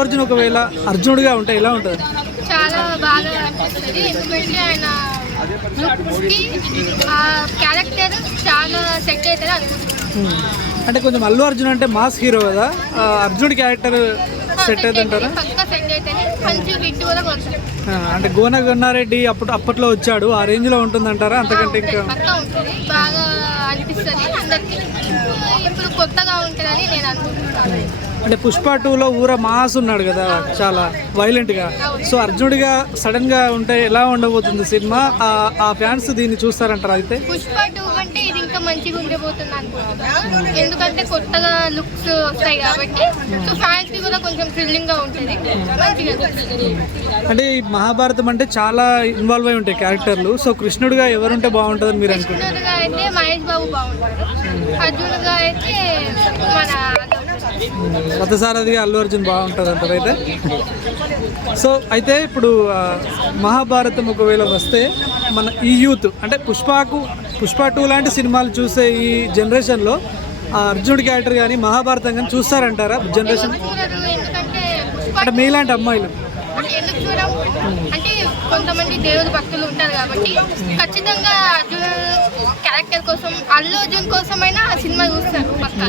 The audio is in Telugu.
అర్జున్ ఒకవేళ అర్జునుడిగా ఉంటే ఎలా ఉంటుంది? చాలా బాగా అనిపిస్తుంది. ఎందుకంటే ఆయన లుక్స్కి ఆ క్యారెక్టర్ చాలా సెట్ అవుతుంది అంటే కొంచెం అల్లు అర్జున్ అంటే మాస్ హీరో కదా. ఆ, అర్జునుడి క్యారెక్టర్ సెట్ అవుతుంది అంటారా? పక్క సెట్ అవుతుంది మంచి హిట్ కూడా కొడుతుంది ఆ, అంటే గోన గన్నారెడ్డి అప్పుడు అప్పట్లో వచ్చాడు. ఆ రేంజ్లో ఉంటుంది అంటారా అంతకంటే ఇంకా పక్క ఉంటుంది. బాగా అనిపిస్తుంది అందరికి. ఇప్పుడు కొత్తగా ఉంటుందని నేను అనుకుంటున్నాను. అంటే పుష్ప టూలో ఊర మాస్ ఉన్నాడు కదా చాలా వైలెంట్గా. సో అర్జునుడిగా సడన్గా ఉంటే ఎలా ఉండబోతుంది సినిమా? ఆ- ఫ్యాన్స్ దీన్ని చూస్తారంటారా అయితే? పుష్ప టూ కంటే ఇది ఇంకా మంచిగా ఉండబోతుంది అనుకుంటున్నాను. ఎందుకంటే కొత్తగా లుక్స్ వస్తాయి కాబట్టి సో ఫ్యాన్స్కి కూడా కొంచెం థ్రిల్లింగ్గా ఉంటుంది. మంచిగా. అంటే ఈ మహాభారతం అంటే చాలా ఇన్వాల్వ్ అయి ఉంటాయి క్యారెక్టర్లు సో కృష్ణుడిగా ఎవరుంటే బాగుంటుందని మీరు అనుకుంటారు కృష్ణుడుగా అయితే మహేష్ బాబు బాగుంటాడు. అర్జునుగా అయితే మన రథసారథిగా అల్లు అర్జున్ బాగుంటుంది అంటారు సో అయితే ఇప్పుడు మహాభారతం ఒకవేళ వస్తే మన ఈ యూత్ అంటే పుష్పకు పుష్ప టూ లాంటి సినిమాలు చూసే ఈ జనరేషన్లో ఆ అర్జునుడి క్యారెక్టర్ కానీ మహాభారతం కానీ చూస్తారంటారా జనరేషన్? అంటే మీలాంటి అమ్మాయిలు. అంటే కొంతమంది దేవుడి భక్తులు ఉంటారు కాబట్టి ఖచ్చితంగా అర్జున్ క్యారెక్టర్ కోసం అల్లు అర్జున్ కోసమైనా ఆ సినిమా చూస్తారు పక్క.